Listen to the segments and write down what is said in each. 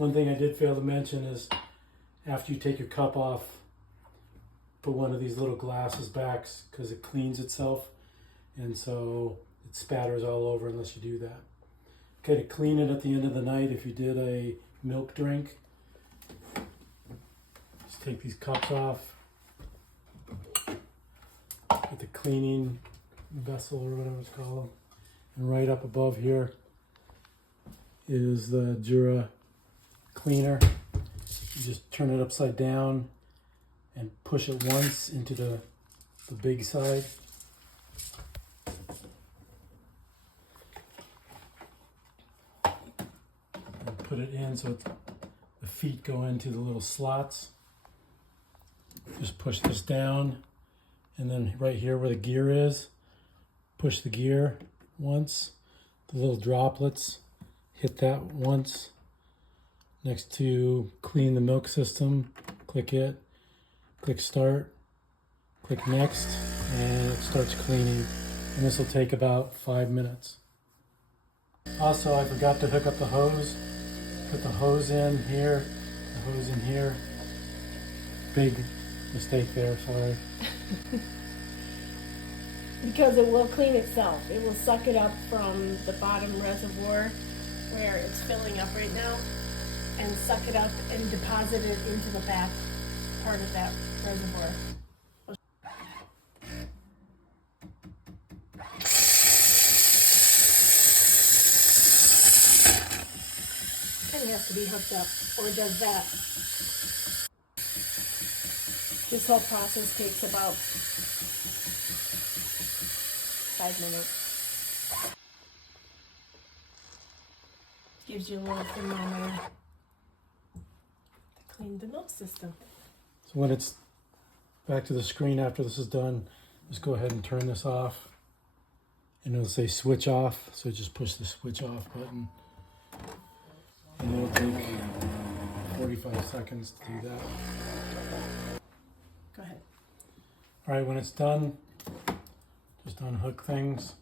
One thing I did fail to mention is after you take your cup off, put one of these little glasses back because it cleans itself, and so it spatters all over unless you do that. Okay, to clean it at the end of the night, if you did a milk drink, just take these cups off with the cleaning vessel or whatever it's called, and right up above here is the Jura cleaner. You just turn it upside down and push it once into the big side. And put it in so the feet go into the little slots. Just push this down, and then right here where the gear is, push the gear once. The little droplets, hit that once. Next to clean the milk system, click it, click start, click next, and it starts cleaning. And this will take about 5 minutes. Also, I forgot to hook up the hose. Put the hose in here, the hose in here. Big mistake there, sorry. Because it will clean itself. It will suck it up from the bottom reservoir where it's filling up right now, and suck it up and deposit it into the back part of that reservoir. It has to be hooked up, or does that. This whole process takes about 5 minutes. Gives you a little thermometer to clean the milk system. So when it's back to the screen after this is done, just go ahead and turn this off. And it'll say switch off, so just push the switch off button. And it'll take 45 seconds to do that. Go ahead. All right, when it's done, just unhook things.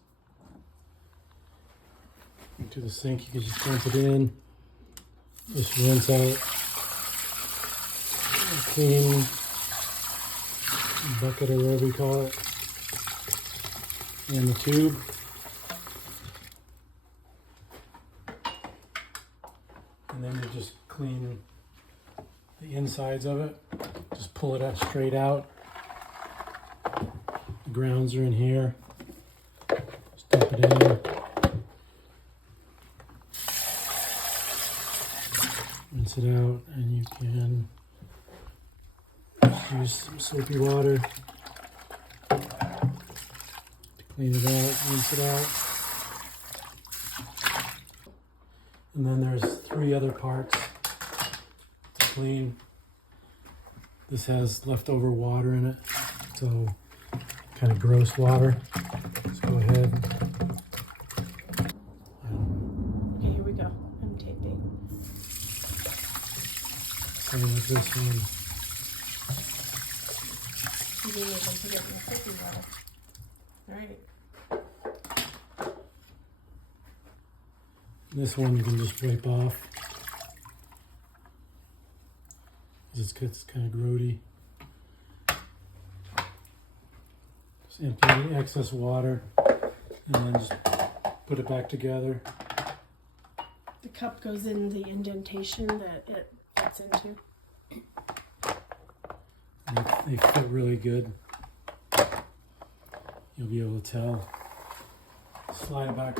Into the sink, you can just dump it in. Just rinse out. Clean bucket or whatever you call it. And the tube. And then you just clean the insides of it. Just pull it out straight out. The grounds are in here. Just dump it in. Rinse it out, and you can use some soapy water to clean it out, rinse it out. And then there's 3 other parts to clean. This has leftover water in it, so kind of gross water. Let's go ahead. Okay, here we go. I'm taping. Same with this one. You being able to get my soapy water. Alright. This one you can just wipe off. It's kind of grody. Just empty any excess water and then just put it back together. The cup goes in the indentation that it fits into. And they fit really good. You'll be able to tell. Slide it back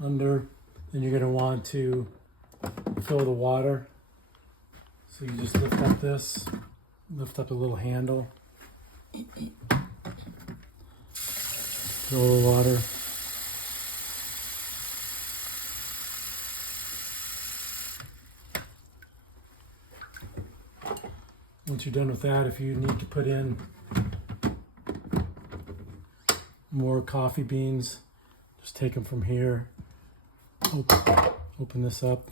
under. Then you're going to want to fill the water. So you just lift up this, lift up the little handle, fill the water. Once you're done with that, if you need to put in more coffee beans, just take them from here, open this up,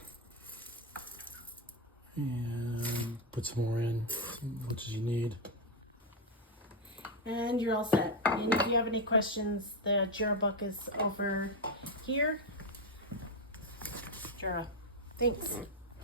and put some more in, as much as you need. And you're all set. And if you have any questions, the Jura book is over here. Jura. Thanks.